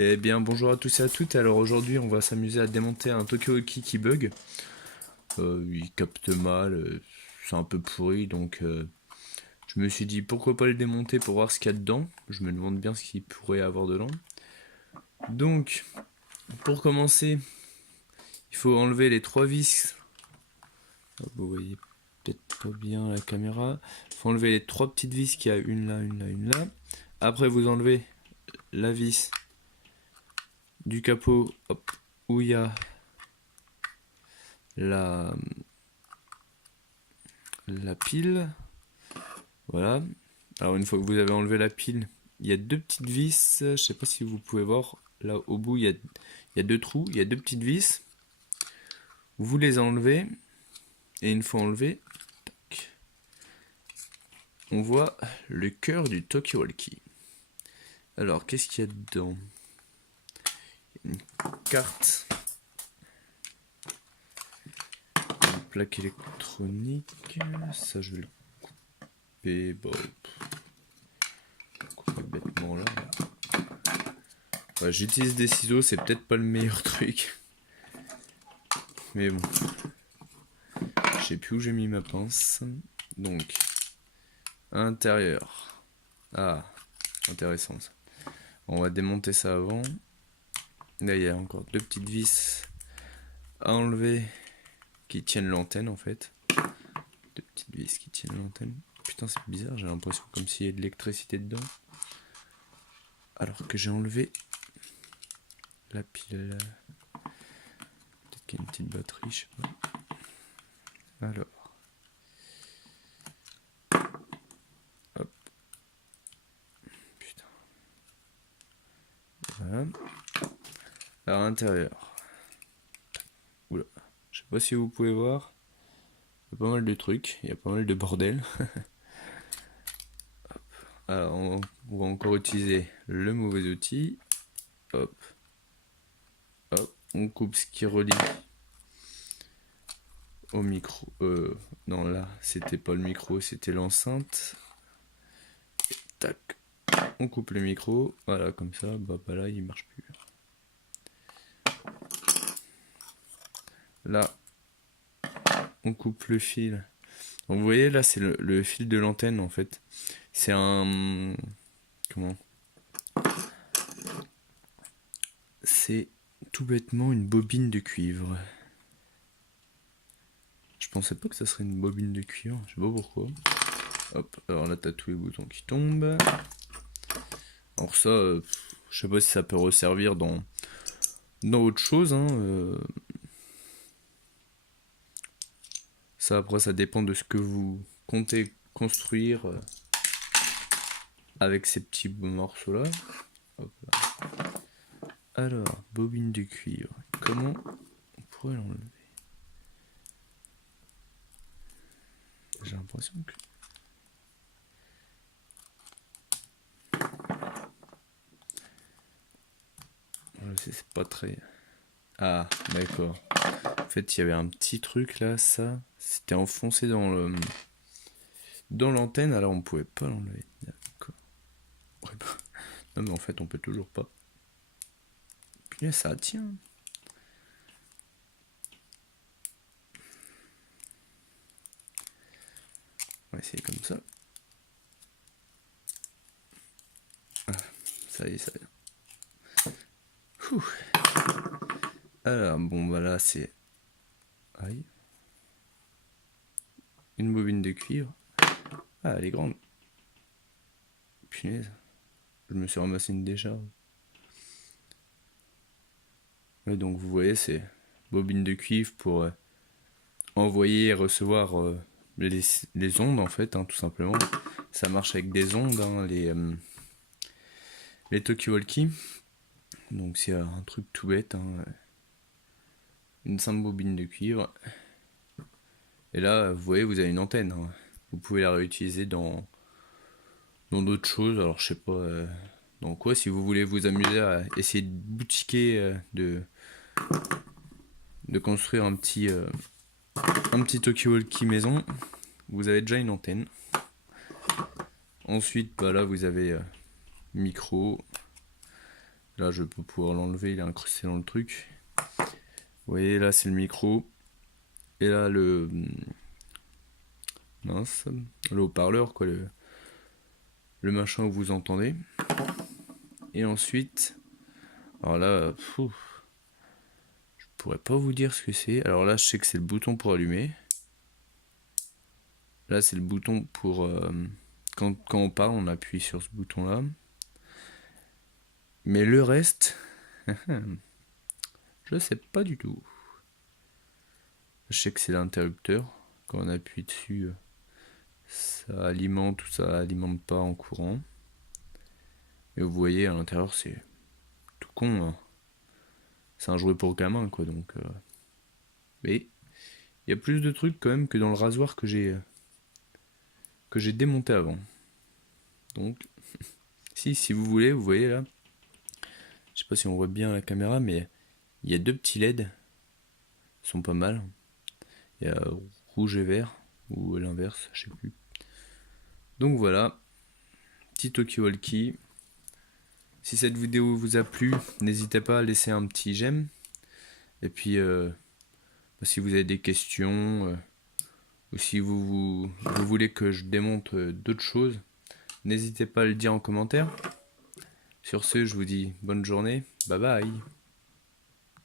Eh bien bonjour à tous et à toutes, alors aujourd'hui on va s'amuser à démonter un Tokiwoki qui bug. Il capte mal, c'est un peu pourri donc je me suis dit pourquoi pas le démonter pour voir ce qu'il y a dedans. Je me demande bien ce qu'il pourrait avoir dedans. Donc pour commencer, il faut enlever les 3 vis. Vous voyez peut-être pas bien la caméra. Il faut enlever les 3 petites vis qu'il y a, une là, une là, une là. Après vous enlevez la vis du capot, hop, où il y a la pile. Voilà. Alors une fois que vous avez enlevé la pile, il y a 2 petites vis. Je sais pas si vous pouvez voir. Là au bout, il y a 2 trous. Il y a 2 petites vis. Vous les enlevez. Et une fois enlevé, on voit le cœur du Tokiwoki. Alors qu'est-ce qu'il y a dedans? Une carte. Une plaque électronique. Ça je vais le couper. Bon. Couper bêtement là. Ouais, j'utilise des ciseaux, c'est peut-être pas le meilleur truc. Mais bon. Je sais plus où j'ai mis ma pince. Donc, intérieur. Ah, intéressant ça. On va démonter ça avant. Là, il y a encore 2 petites vis à enlever qui tiennent l'antenne en fait. 2 petites vis qui tiennent l'antenne. Putain, c'est bizarre, j'ai l'impression comme s'il y avait de l'électricité dedans. Alors que j'ai enlevé la pile. Peut-être qu'il y a une petite batterie, je sais pas. Alors. Hop. Putain. Voilà. À l'intérieur. Oula. Je sais pas si vous pouvez voir. Il y a pas mal de trucs, il y a pas mal de bordel. Alors on va encore utiliser le mauvais outil. Hop. Hop. On coupe ce qui relie au micro. Non là, c'était pas le micro, c'était l'enceinte. Tac. On coupe le micro. Voilà, comme ça, bah là il marche plus. Là, on coupe le fil. Donc vous voyez là, c'est le fil de l'antenne en fait. C'est un... Comment? C'est tout bêtement une bobine de cuivre. Je pensais pas que ça serait une bobine de cuivre, je sais pas pourquoi. Hop, alors là t'as tous les boutons qui tombent. Alors ça, je sais pas si ça peut resservir dans autre chose. Hein, Ça après ça dépend de ce que vous comptez construire avec ces petits morceaux là. Hop là. Alors, bobine de cuivre, comment on pourrait l'enlever? J'ai l'impression que... C'est pas très... Ah, d'accord. En fait, il y avait un petit truc là, ça, c'était enfoncé dans l'antenne, alors on pouvait pas l'enlever. D'accord. Ouais, bah... Non mais en fait, on peut toujours pas. Puis ça tient. On va essayer comme ça. Ah, ça y est, ça y est. Ouh. Alors, bon, bah là, c'est... Aïe. Une bobine de cuivre. Ah, elle est grande. Punaise. Je me suis ramassé une décharge. Ouais, donc vous voyez, c'est bobine de cuivre pour envoyer et recevoir les ondes, en fait, hein, tout simplement. Ça marche avec des ondes, hein, les Tokiwoki. Donc c'est un truc tout bête, hein, une simple bobine de cuivre. Et là, vous voyez, vous avez une antenne. Hein. Vous pouvez la réutiliser dans d'autres choses. Alors je sais pas dans quoi. Si vous voulez vous amuser à essayer de boutiquer, de construire un petit Tokiwoki maison, vous avez déjà une antenne. Ensuite, bah là vous avez micro, Là, je vais pas pouvoir l'enlever, il est incrusté dans le truc. Vous voyez, là, c'est le micro. Et là, mince, le haut-parleur, quoi, le machin où vous entendez. Et ensuite, alors là, je pourrais pas vous dire ce que c'est. Alors là, je sais que c'est le bouton pour allumer. Là, c'est le bouton pour... quand on parle, on appuie sur ce bouton-là. Mais le reste, je sais pas du tout. Je sais que c'est l'interrupteur. Quand on appuie dessus, ça alimente ou ça alimente pas en courant. Et vous voyez, à l'intérieur, c'est tout con, hein. C'est un jouet pour gamin, quoi. Donc, mais il y a plus de trucs quand même que dans le rasoir que j'ai démonté avant. Donc, si vous voulez, vous voyez là. Je sais pas si on voit bien à la caméra, mais il y a deux petits LED. Ils sont pas mal. Il y a rouge et vert, ou l'inverse, je sais plus. Donc voilà, petit talkie-walkie. Si cette vidéo vous a plu, n'hésitez pas à laisser un petit j'aime. Et puis, si vous avez des questions, ou si vous voulez que je démonte d'autres choses, n'hésitez pas à le dire en commentaire. Sur ce, je vous dis bonne journée, bye bye.